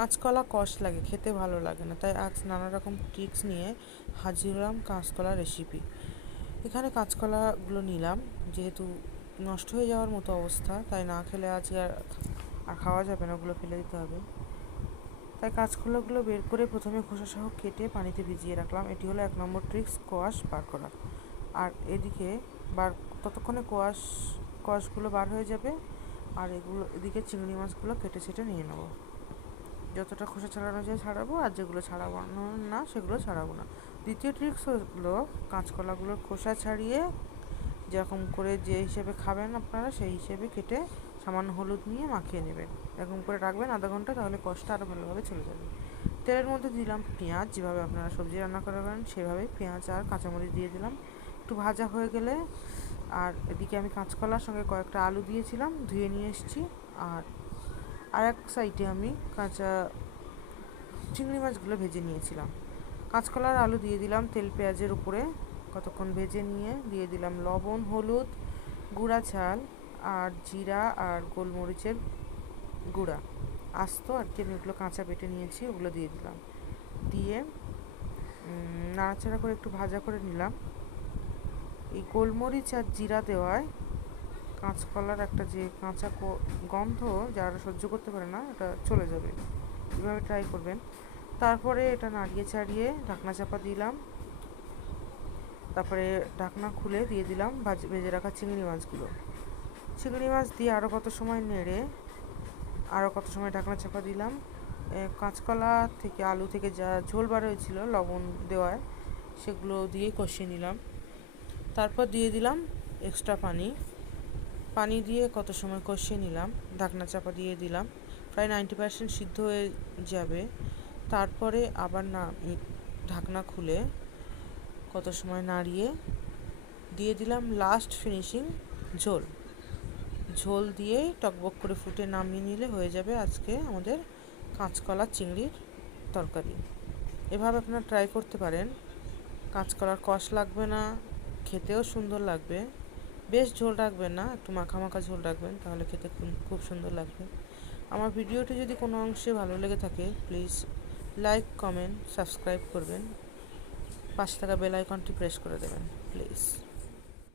কাঁচকলা কষ লাগে, খেতে ভালো লাগে না, তাই আজ নানা রকম ট্রিক্স নিয়ে হাজির হলাম কাঁচকলা রেসিপি। এখানে কাঁচকলাগুলো নিলাম, যেহেতু নষ্ট হয়ে যাওয়ার মতো অবস্থা, তাই না খেলে আজকে আর খাওয়া যাবে না, ওগুলো ফেলে দিতে হবে। তাই কাঁচকলাগুলো বের করে প্রথমে খোসাসহ কেটে পানিতে ভিজিয়ে রাখলাম। এটি হলো 1 নম্বর ট্রিক্স, কোয়াশ বার করা। আর এদিকে ততক্ষণে কোয়াশগুলো বার হয়ে যাবে, আর এদিকে চিংড়ি মাছগুলো কেটে ছেটে নিয়ে নেবো। যতটা খোসা ছাড়ানো যায় ছাড়াবো, আর যেগুলো ছাড়াবো না সেগুলো ছাড়াবো না। দ্বিতীয় ট্রিক্স হলো কাঁচকলাগুলোর খোসা ছাড়িয়ে যেরকম করে যে হিসেবে খাবেন আপনারা সেই হিসেবে কেটে সামান্য হলুদ নিয়ে মাখিয়ে নেবেন, এরকম করে রাখবেন আধা ঘন্টা, তাহলে কষটা আরও ভালোভাবে চলে যাবে। তেলের মধ্যে দিলাম পেঁয়াজ, যেভাবে আপনারা সবজি রান্না করবেন সেভাবেই পেঁয়াজ আর কাঁচামরিচ দিয়ে দিলাম। একটু ভাজা হয়ে গেলে, আর এদিকে আমি কাঁচকলার সঙ্গে কয়েকটা আলু দিয়েছিলাম, ধুয়ে নিয়ে এসেছি। আর এক সাইডে আমি কাঁচা চিংড়ি মাছগুলো ভেজে নিয়েছিলাম। কাঁচকলার আলু দিয়ে দিলাম তেল পেঁয়াজের উপরে, কতক্ষণ ভেজে নিয়ে দিয়ে দিলাম লবণ, হলুদ, গুঁড়া ঝাল আর জিরা আর গোলমরিচের গুঁড়া আস্ত আর কি, আমি ওগুলো কাঁচা বেটে নিয়েছি, ওগুলো দিয়ে দিলাম। দিয়ে নাড়াচাড়া করে একটু ভাজা করে নিলাম। এই গোলমরিচ আর জিরা দেওয়ায় কাঁচকলার একটা যে কাঁচা গন্ধ যারা সহ্য করতে পারে না, এটা চলে যাবে। এভাবে ট্রাই করবেন। তারপরে এটা নাড়িয়ে চাড়িয়ে ঢাকনা চাপা দিলাম। তারপরে ঢাকনা খুলে দিয়ে দিলাম ভেজে রাখা চিংড়ি মাছগুলো। চিংড়ি মাছ দিয়ে আরও কত সময় নেড়ে আরও কত সময় ঢাকনা চাপা দিলাম। কাঁচকলা থেকে আলু থেকে যা ঝোল বার হয়েছিল লবণ দেওয়ায়, সেগুলো দিয়ে কষিয়ে নিলাম। তারপর দিয়ে দিলাম এক্সট্রা পানি দিয়ে কত সময় কষিয়ে নিলাম, ঢাকনা চাপা দিয়ে দিলাম। প্রায় 90% সিদ্ধ হয়ে যাবে। তারপরে আবার ঢাকনা খুলে কত সময় নাড়িয়ে দিয়ে দিলাম লাস্ট ফিনিশিং ঝোল দিয়ে টকবক করে ফুটে নামিয়ে নিলে হয়ে যাবে আজকে আমাদের কাঁচকলা চিংড়ির তরকারি। এভাবে আপনারা ট্রাই করতে পারেন। কাঁচকলার কষ লাগবে না, খেতেও সুন্দর লাগবে। বেশ ঝোল রাখবেন না, একটু মাখা মাখা ঝোল রাখবেন, তাহলে খেতে খুব সুন্দর লাগবে। আমার ভিডিওটি যদি কোনো অংশে ভালো লেগে থাকে, প্লিজ লাইক, কমেন্ট, সাবস্ক্রাইব করবেন। পাশে থাকা বেল আইকনটি প্রেস করে দেবেন প্লিজ।